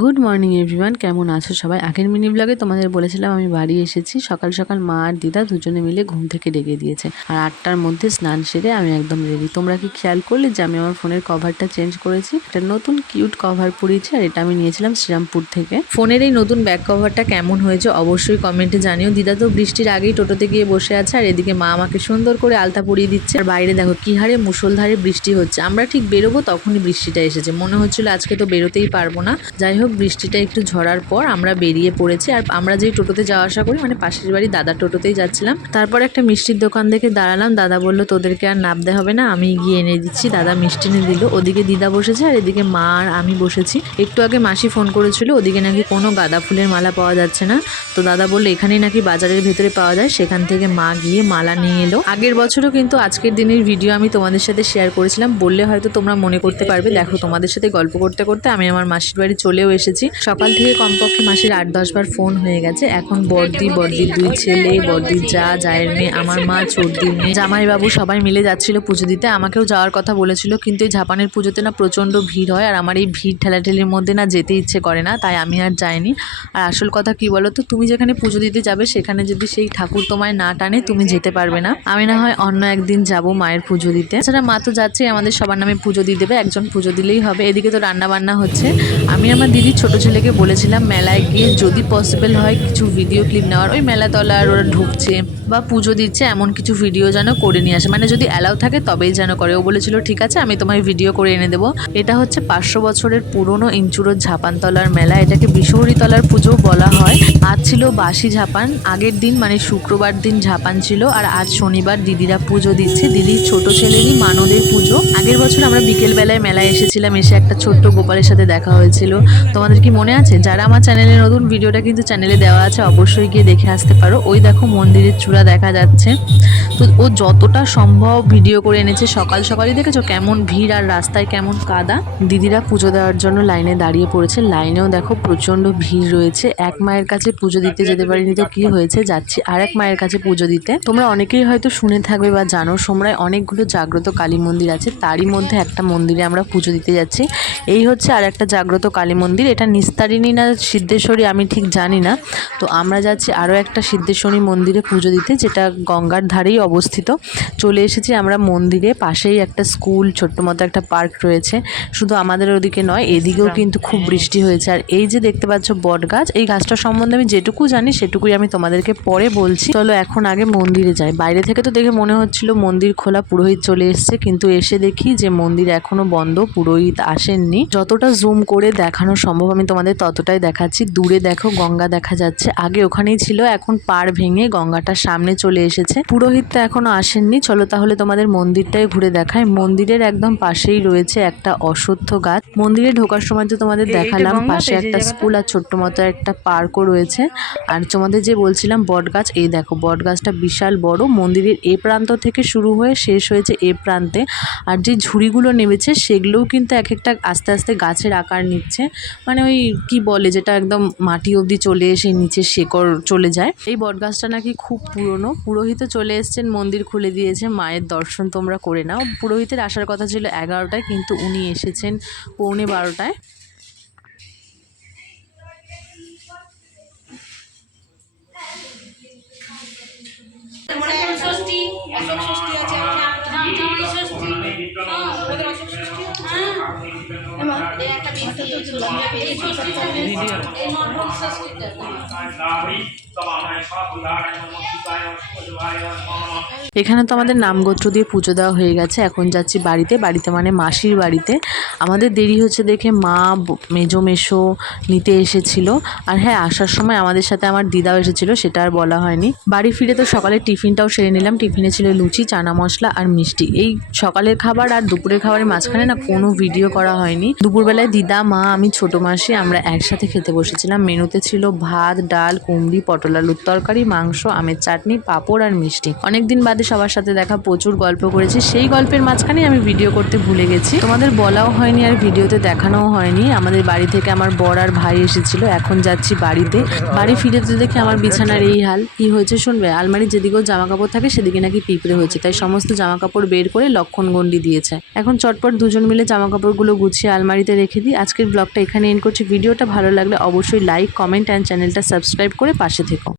Good morning everyone কেমন আছো সবাই? আগের মিনি ব্লগে তোমাদের বলেছিলাম আমি বাড়ি এসেছি। সকাল সকাল মা আর দিদা দুজনে মিলে ঘুম থেকে ডেকে দিয়েছে। আর আটটার মধ্যে স্নান সেরে আমি একদম রেডি তোমরা কি খেয়াল করলে যে আমি আমার ফোনের কভারটা চেঞ্জ করেছি? একটা নতুন কিউট কভার পরিয়েছি আর এটা আমি নিয়েছিলাম শ্রীরামপুর থেকে। ফোনের এই নতুন ব্যাক কভারটা কেমন হয়েছে অবশ্যই কমেন্টে জানিও। দিদা তো বৃষ্টির আগেই টোটোতে গিয়ে বসে আছে আর এদিকে মা আমাকে সুন্দর করে আলতা পরিয়ে দিচ্ছে। আর বাইরে দেখো কি হারে মুষলধারে বৃষ্টি হচ্ছে। আমরা ঠিক বেরোবো তখনই বৃষ্টিটা এসেছে। মনে হচ্ছিল আজকে তো বেরোতেই পারব না। যাই হোক বৃষ্টিটা একটু ঝরার পর আমরা বেরিয়ে পড়েছি। আর আমরা যেই টোটোতে যাওয়া আসা করি মানে পাশের বাড়ি দাদা টোটোতেই যাচ্ছিলাম। তারপর একটা মিষ্টির দোকান দেখে দাঁড়ালাম। দাদা বলল, তোদেরকে আর নামতে হবে না, আমি গিয়ে এনে দিচ্ছি। দাদা মিষ্টি এনে দিল। ওদিকে দিদা বসেছে আর এদিকে মা আর আমি বসেছি। একটু আগে মাসি ফোন করেছিল, ওদিকে নাকি কোনো গাঁদা ফুলের মালা পাওয়া যাচ্ছে না। তো দাদা বলল, এখানেই নাকি বাজারের ভেতরে পাওয়া যায়, সেখান থেকে মা গিয়ে মালা নিয়ে এলো। আগের বছরও কিন্তু আজকের দিনের ভিডিও আমি তোমাদের সাথে শেয়ার করেছিলাম। বললে হয়তো তোমরা মনে করতে পারবে, দেখো তোমাদের সাথে গল্প করতে করতে আমি আমার মাসির বাড়ি চলেও এসেছি। সকাল থেকে কমপক্ষে মাসির আট, দশ বার ফোন হয়ে গেছে। এখন বর্দি বর্দির দুই ছেলে, বর্দির যা, জায়ের মেয়ে, আমার মা, চর্দির মেয়ে। জামাইবাবু সবাই মিলে যাচ্ছিল পুজো দিতে। আমাকেও যাওয়ার কথা বলেছিল, কিন্তু এই ঝাপানের পুজোতে না প্রচণ্ড ভিড় হয় আর আমার এই ভিড় ঠেলাঠেলির মধ্যে না যেতে ইচ্ছে করে না, তাই আমি আর যাইনি। আর আসল কথা কি বলো তো তুমি যেখানে পুজো দিতে যাবে, সেখানে যদি সেই ঠাকুর তোমায় না টানে, তুমি যেতে পারবে না। আমি না হয় অন্য একদিন যাব মায়ের পুজো দিতে। এছাড়া মা তো যাচ্ছে, আমাদের সবার নামে পুজো দিয়ে দেবে, একজন পুজো দিলেই হবে। এদিকে তো রান্না বান্না হচ্ছে। আমি আমার দিদির ছোট ছেলেকে বলেছিলাম মেলায় গিয়ে যদি পসিবল হয় কিছু ভিডিও ক্লিপ নেওয়ার। ওই মেলা তলার ওরা ঢুকছে বা পুজো দিচ্ছে, এমন কিছু ভিডিও যেন করে নিয়ে আসে। মানে যদি অ্যালাউ থাকে তবেই যেন করে। ও বলেছিল, ঠিক আছে, আমি তোমায় ভিডিও করে এনে দেবো। এটা হচ্ছে পাঁচশো বছরের পুরনো ইঞ্চুরোর ঝাপানতলার মেলা। এটাকে বিশ্বহরিতলার পুজো বলা হয়। আজ ছিল বাসি ঝাপান। আগের দিন মানে শুক্রবার দিন ঝাপান ছিল। আর আজ শনিবার দিদিরা পুজো দিচ্ছে। দিদির ছোট ছেলেরই মানদের পুজো। আগের বছর আমরা বিকেলবেলায় মেলায় এসেছিলাম। এসে একটা ছোট্ট গোপালের সাথে দেখা হয়েছিল। তোমাদের কি মনে আছে? যারা আমার চ্যানেলে নতুন, ভিডিওটা কিন্তু চ্যানেলে দেওয়া আছে, অবশ্যই গিয়ে দেখে আসতে পারো। ওই দেখো মন্দিরের চূড়া দেখা যাচ্ছে। তো ও যতটা সম্ভব ভিডিও করে এনেছে। সকাল সকালই দেখেছ কেমন ভিড় আর রাস্তায় কেমন কাদা? দিদিরা পুজো দেওয়ার জন্য লাইনে দাঁড়িয়ে পড়েছে। লাইনেও দেখো প্রচণ্ড ভিড় রয়েছে। এক মায়ের কাছে পুজো দিতে যেতে পারিনি তো কি হয়েছে? যাচ্ছি আর এক মায়ের কাছে পুজো দিতে। তোমরা অনেকেই হয়তো শুনে থাকবে বা জানো, সোমরায় অনেকগুলো জাগ্রত কালী মন্দির আছে। তারই মধ্যে একটা মন্দিরে আমরা পুজো দিতে যাচ্ছি। এই হচ্ছে আর একটা জাগ্রত কালী মন্দির। এটা নিস্তারিণী না সিদ্ধেশ্বরী আমি ঠিক জানি না। তো আমরা যাচ্ছি আরও একটা সিদ্ধেশ্বরী মন্দিরে পুজো দিতে যেটা গঙ্গার ধারেই অবস্থিত। চলে এসেছি আমরা মন্দিরে পাশেই একটা স্কুল ছোট্ট মতো একটা পার্ক রয়েছে। শুধু আমাদের ওদিকে নয় এদিকেও কিন্তু খুব বৃষ্টি হয়েছে। আর এই যে দেখতে পাচ্ছ বট গাছ এই গাছটা সম্বন্ধে আমি যেটুকু জানি সেটুকুই আমি তোমাদেরকে পরে বলছি। চলো এখন আগে মন্দিরে যাই। বাইরে থেকে তো দেখে মনে হচ্ছিল মন্দির খোলা পুরোহিত চলে এসছে কিন্তু এসে দেখি যে মন্দির এখনও বন্ধ পুরোহিত আসেননি। যতটা জুম করে দেখানো সম্ভব আমি তোমাদের ততটাই দেখাচ্ছি। দূরে দেখো গঙ্গা দেখা যাচ্ছে। আগে ওখানেই ছিল এখন পাড় ভেঙে গঙ্গাটার সামনে চলে এসেছে। পুরোহিত তো এখনও আসেননি। চলো তাহলে তোমাদের মন্দিরটাই ঘুরে দেখায় মন্দিরের একদম পাশেই রয়েছে একটা অশ্বত্থ গাছ। মন্দিরে ঢোকার সময় তো তোমাদের দেখালাম পাশে একটা স্কুল আর ছোট্ট মতো একটা পার্কও রয়েছে। আর তোমাদের যে বলছিলাম বট গাছ এই দেখো বট গাছটা বিশাল বড়। মন্দিরের এ প্রান্ত থেকে শুরু হয়ে শেষ হয়েছে এ প্রান্তে। আর যে ঝুড়িগুলো নেমেছে সেগুলোও কিন্তু এক একটা আস্তে আস্তে গাছের আকার নিচ্ছে। মানে ওই কি বলে, যেটা একদম মাটি অবধি চলে এসে নিচে শেকড় চলে যায়। এই বটগাছটা নাকি খুব পুরনো। পুরোহিত চলে এসছেন, মন্দির খুলে দিয়েছে, মায়ের দর্শন তোমরা করে নাও। পুরোহিতের আসার কথা ছিল এগারোটায়, কিন্তু উনি এসেছেন পৌনে বারোটায়। ষষ্ঠী। এই একটা বেশি এই ষষ্ঠীটা এই নর্মাল ষষ্ঠীটা এখানে তো আমাদের নামগোত্র দিয়ে পুজো দেওয়া হয়ে গেছে। এখন যাচ্ছি বাড়িতে। বাড়িতে মানে মাসির বাড়িতে। আমাদের দেরি হচ্ছে দেখে মা মেজো মেশো নিতে এসেছিল। আর হ্যাঁ আসার সময় আমাদের সাথে আমার দিদাও এসেছিল, সেটা আর বলা হয়নি। বাড়ি ফিরে তো সকালে টিফিনটাও সেরে নিলাম। টিফিনে ছিল লুচি, চানা মশলা আর মিষ্টি। এই সকালের খাবার আর দুপুরের খাবারের মাঝখানে না কোনো ভিডিও করা হয়নি। দুপুরবেলায় দিদা, মা, আমি, ছোটো মাসি আমরা একসাথে খেতে বসেছিলাম। মেনুতে ছিল ভাত, ডাল, কুমড়ি, পটল পটল, আলুর তরকারি, মাংস, আমের চাটনি, পাঁপড় আর মিষ্টি। অনেকদিন বাদে সবার সাথে দেখা, প্রচুর গল্প করেছি। সেই গল্পের মাঝখানে আমি ভিডিও করতে ভুলে গেছি। তোমাদের বলাও হয়নি আর ভিডিওতে দেখানোও হয়নি। আমাদের বাড়ি থেকে আমার বর আর ভাই এসেছিল। এখন যাচ্ছি বাড়িতে। বাড়ি ফিরেতে দেখে আমার বিছানার এই হাল। কি হয়েছে শুনবে? আলমারি যেদিকেও জামা কাপড় থাকে, সেদিকে নাকি পিঁপড়ে হয়েছে। তাই সমস্ত জামা কাপড় বের করে লক্ষণ গন্ডি দিয়েছে। এখন চটপট দুজন মিলে জামা কাপড়গুলো গুছিয়ে আলমারিতে রেখে দিই। আজকের ব্লগটা এখানে এন্ড করছি। ভিডিওটা ভালো লাগলে অবশ্যই লাইক কমেন্ট অ্যান্ড চ্যানেলটা সাবস্ক্রাইব করে পাশে থেকো